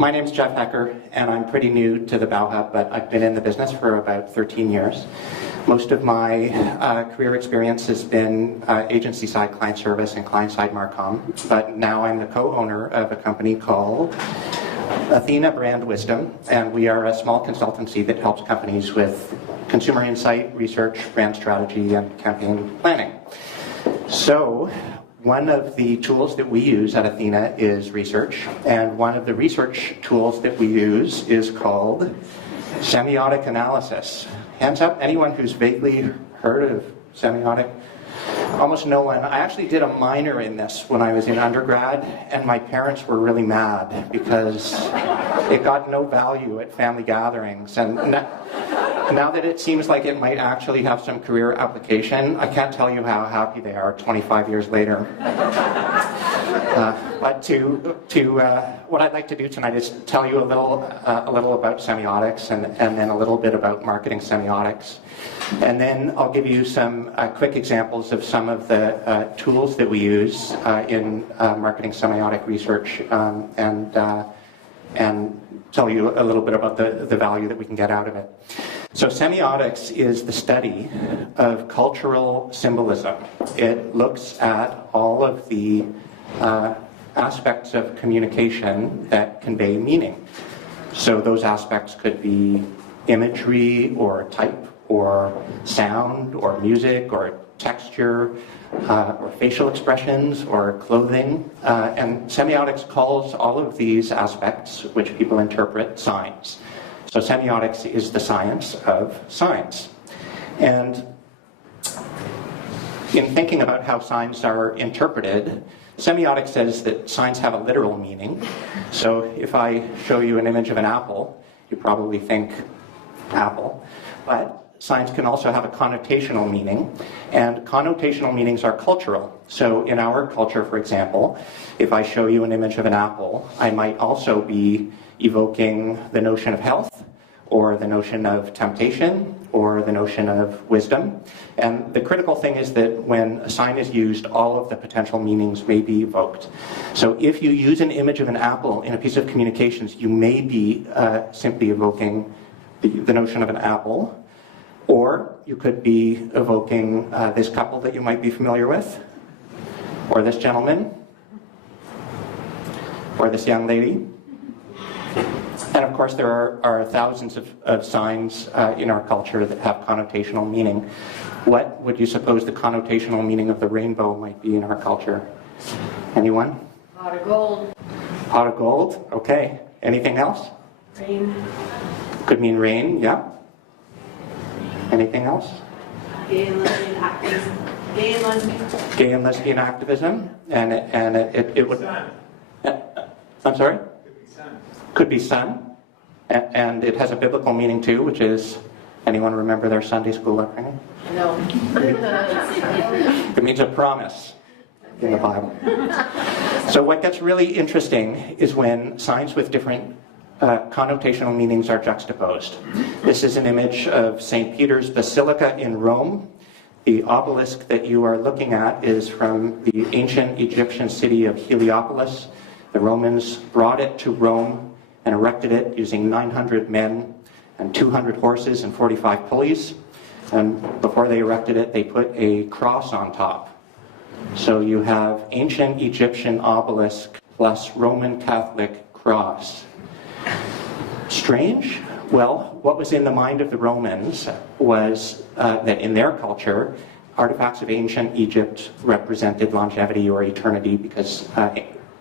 My name's Jeff Hecker, and I'm pretty new to the Bauhub, but I've been in the business for about 13 years. Most of my career experience has been agency-side client service and client-side Marcom, but now I'm the co-owner of a company called Athena Brand Wisdom, and we are a small consultancy that helps companies with consumer insight, research, brand strategy, and campaign planning. So, one of the tools that we use at Athena is research, and one of the research tools that we use is called semiotic analysis. Hands up, anyone who's vaguely heard of semiotic? Almost no one. I actually did a minor in this when I was in undergrad, and my parents were really mad because it got no value at family gatherings. And now that it seems like it might actually have some career application, I can't tell you how happy they are 25 years later. But what I'd like to do tonight is tell you a little about semiotics and then a little bit about marketing semiotics. And then I'll give you some quick examples of some of the tools that we use in marketing semiotic research and tell you a little bit about the value that we can get out of it. So semiotics is the study of cultural symbolism. It looks at all of the aspects of communication that convey meaning. So those aspects could be imagery or type or sound or music or texture or facial expressions or clothing. And semiotics calls all of these aspects, which people interpret, signs. So semiotics is the science of signs. And in thinking about how signs are interpreted, semiotics says that signs have a literal meaning. So if I show you an image of an apple, you probably think apple. But signs can also have a connotational meaning, and connotational meanings are cultural. So in our culture, for example, if I show you an image of an apple, I might also be evoking the notion of health, or the notion of temptation, or the notion of wisdom. And the critical thing is that when a sign is used, all of the potential meanings may be evoked. So if you use an image of an apple in a piece of communications, you may be simply evoking the notion of an apple, or you could be evoking this couple that you might be familiar with, or this gentleman, or this young lady. And of course, there are thousands of signs in our culture that have connotational meaning. What would you suppose the connotational meaning of the rainbow might be in our culture? Anyone? Pot of gold. Pot of gold, okay. Anything else? Rain. Could mean rain, yeah. Anything else? Gay and lesbian activism. Gay and lesbian. Gay and lesbian activism, and it would. Sun. I'm sorry? Could be sun. Could be sun, and it has a biblical meaning too, which is, anyone remember their Sunday school upbringing? No. It means a promise in the Bible. So what gets really interesting is when signs with different connotational meanings are juxtaposed. This is an image of St. Peter's Basilica in Rome. The obelisk that you are looking at is from the ancient Egyptian city of Heliopolis. The Romans brought it to Rome and erected it using 900 men and 200 horses and 45 pulleys. And before they erected it, they put a cross on top. So you have ancient Egyptian obelisk plus Roman Catholic cross. Strange? Well, what was in the mind of the Romans was that in their culture, artifacts of ancient Egypt represented longevity or eternity because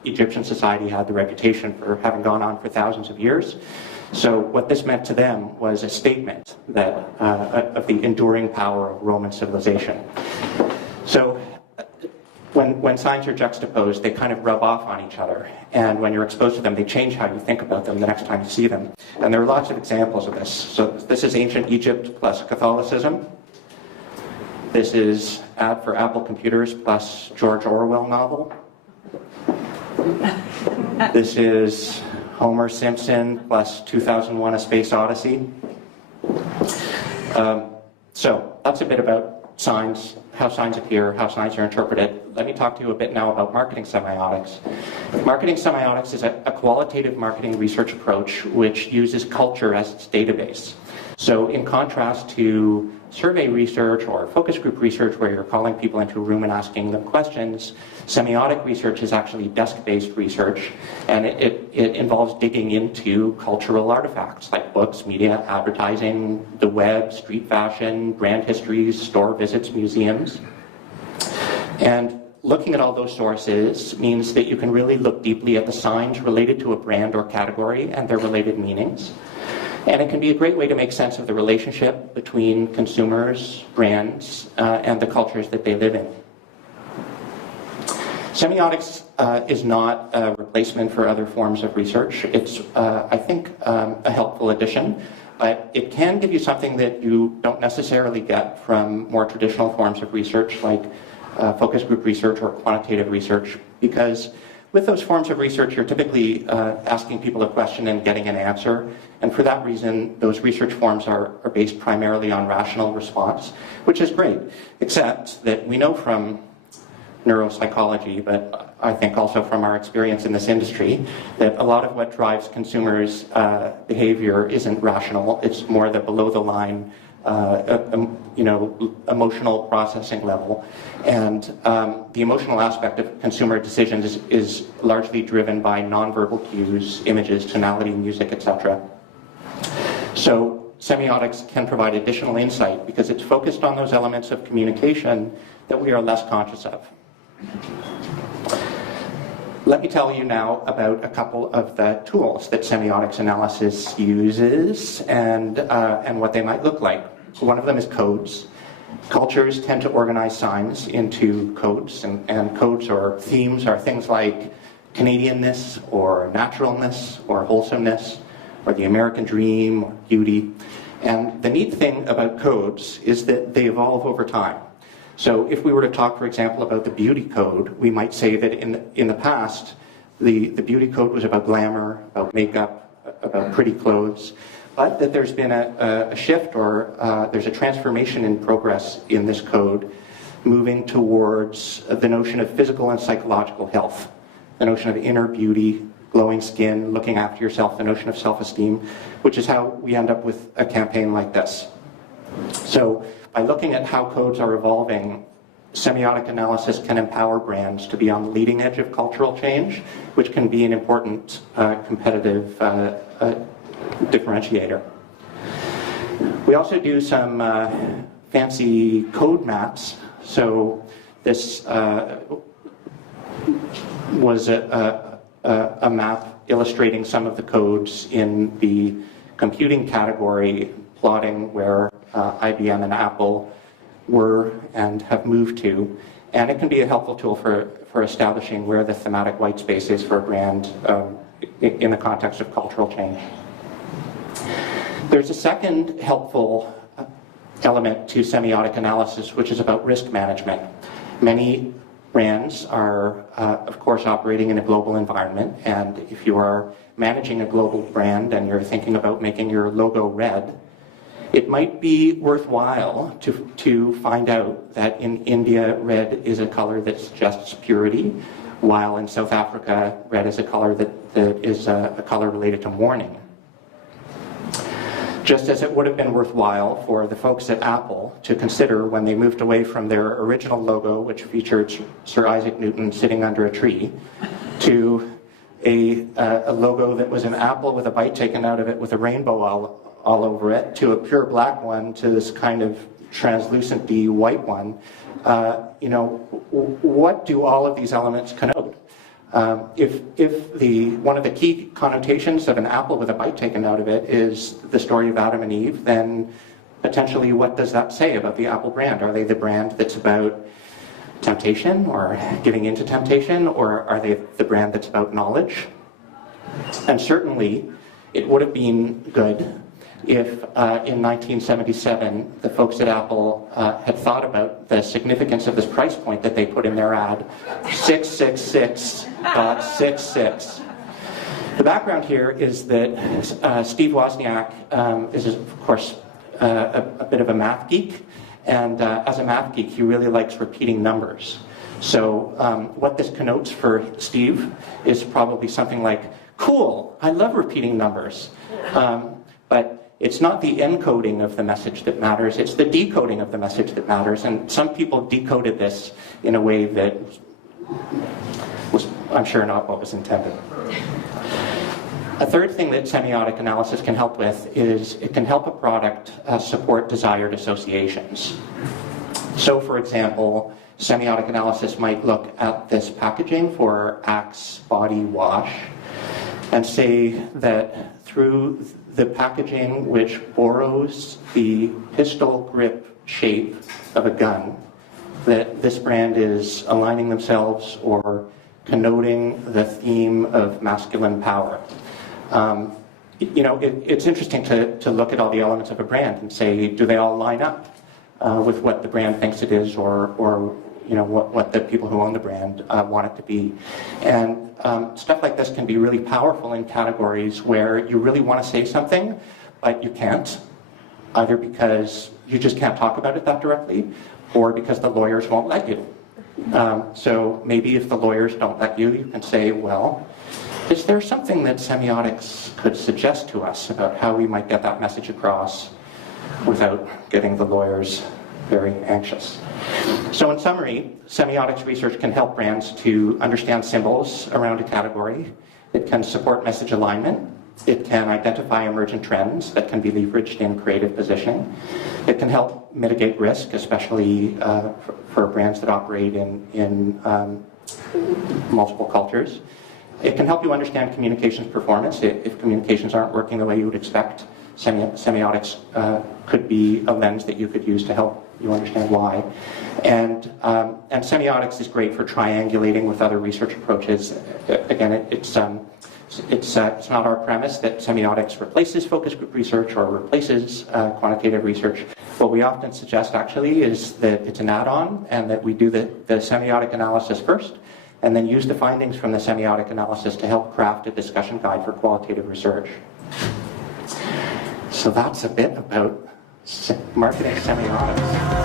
Egyptian society had the reputation for having gone on for thousands of years. So what this meant to them was a statement that of the enduring power of Roman civilization. So when signs are juxtaposed, they kind of rub off on each other. And when you're exposed to them, they change how you think about them the next time you see them. And there are lots of examples of this. So this is ancient Egypt plus Catholicism. This is Ad for Apple Computers plus George Orwell novel. This is Homer Simpson plus 2001: A Space Odyssey. So that's a bit about signs, how signs appear, how signs are interpreted, let me talk to you a bit now about marketing semiotics. Marketing semiotics is a qualitative marketing research approach which uses culture as its database. So in contrast to survey research or focus group research where you're calling people into a room and asking them questions, semiotic research is actually desk-based research, and it involves digging into cultural artifacts like books, media, advertising, the web, street fashion, brand histories, store visits, museums. And looking at all those sources means that you can really look deeply at the signs related to a brand or category and their related meanings. And it can be a great way to make sense of the relationship between consumers, brands, and the cultures that they live in. Semiotics is not a replacement for other forms of research. It's, I think, a helpful addition, but it can give you something that you don't necessarily get from more traditional forms of research like focus group research or quantitative research, because with those forms of research, you're typically asking people a question and getting an answer. And for that reason, those research forms are based primarily on rational response, which is great, except that we know from neuropsychology, but I think also from our experience in this industry, that a lot of what drives consumers' behavior isn't rational. It's more the below the line emotional processing level. And the emotional aspect of consumer decisions is largely driven by nonverbal cues, images, tonality, music, etc. So semiotics can provide additional insight because it's focused on those elements of communication that we are less conscious of. Let me tell you now about a couple of the tools that semiotics analysis uses and what they might look like. One of them is codes. Cultures tend to organize signs into codes, and codes or themes are things like Canadianness or naturalness or wholesomeness or the American dream or beauty. And the neat thing about codes is that they evolve over time. So if we were to talk, for example, about the beauty code, we might say that in the past, the beauty code was about glamour, about makeup, about pretty clothes, but that there's been a shift or there's a transformation in progress in this code moving towards the notion of physical and psychological health, the notion of inner beauty, glowing skin, looking after yourself, the notion of self-esteem, which is how we end up with a campaign like this. So by looking at how codes are evolving, semiotic analysis can empower brands to be on the leading edge of cultural change, which can be an important competitive differentiator. We also do some fancy code maps. So this was a map illustrating some of the codes in the computing category, plotting where IBM and Apple were and have moved to. And it can be a helpful tool for establishing where the thematic white space is for a brand in the context of cultural change. There's a second helpful element to semiotic analysis, which is about risk management. Many brands are, of course, operating in a global environment, and if you are managing a global brand and you're thinking about making your logo red, it might be worthwhile to find out that in India, red is a color that suggests purity, while in South Africa, red is a color that is a color related to mourning. Just as it would have been worthwhile for the folks at Apple to consider when they moved away from their original logo, which featured Sir Isaac Newton sitting under a tree, to a logo that was an apple with a bite taken out of it with a rainbow all over it, to a pure black one, to this kind of translucent-y white one. What do all of these elements connote? If one of the key connotations of an apple with a bite taken out of it is the story of Adam and Eve, then potentially what does that say about the Apple brand? Are they the brand that's about temptation or giving into temptation, or are they the brand that's about knowledge? And certainly it would have been good if in 1977 the folks at Apple had thought about the significance of this price point that they put in their ad, 666.66. The background here is that Steve Wozniak is, of course, a bit of a math geek, And as a math geek, he really likes repeating numbers. So what this connotes for Steve is probably something like, cool, I love repeating numbers. But it's not the encoding of the message that matters, it's the decoding of the message that matters. And some people decoded this in a way that was, I'm sure, not what was intended. A third thing that semiotic analysis can help with is it can help a product support desired associations. So, for example, semiotic analysis might look at this packaging for Axe body wash and say that through the packaging, which borrows the pistol grip shape of a gun, that this brand is aligning themselves or connoting the theme of masculine power. It's interesting to look at all the elements of a brand and say, do they all line up with what the brand thinks it is, or what the people who own the brand want it to be. And stuff like this can be really powerful in categories where you really want to say something, but you can't, either because you just can't talk about it that directly, or because the lawyers won't let you. So maybe if the lawyers don't let you, you can say, well, is there something that semiotics could suggest to us about how we might get that message across without getting the lawyers very anxious? So in summary, semiotics research can help brands to understand symbols around a category. It can support message alignment. It can identify emergent trends that can be leveraged in creative positioning. It can help mitigate risk, especially for brands that operate in multiple cultures. It can help you understand communications performance. If communications aren't working the way you would expect, semiotics could be a lens that you could use to help you understand why. And semiotics is great for triangulating with other research approaches. Again, it's not our premise that semiotics replaces focus group research or replaces quantitative research. What we often suggest actually is that it's an add-on, and that we do the semiotic analysis first, and then use the findings from the semiotic analysis to help craft a discussion guide for qualitative research. So that's a bit about marketing semiotics.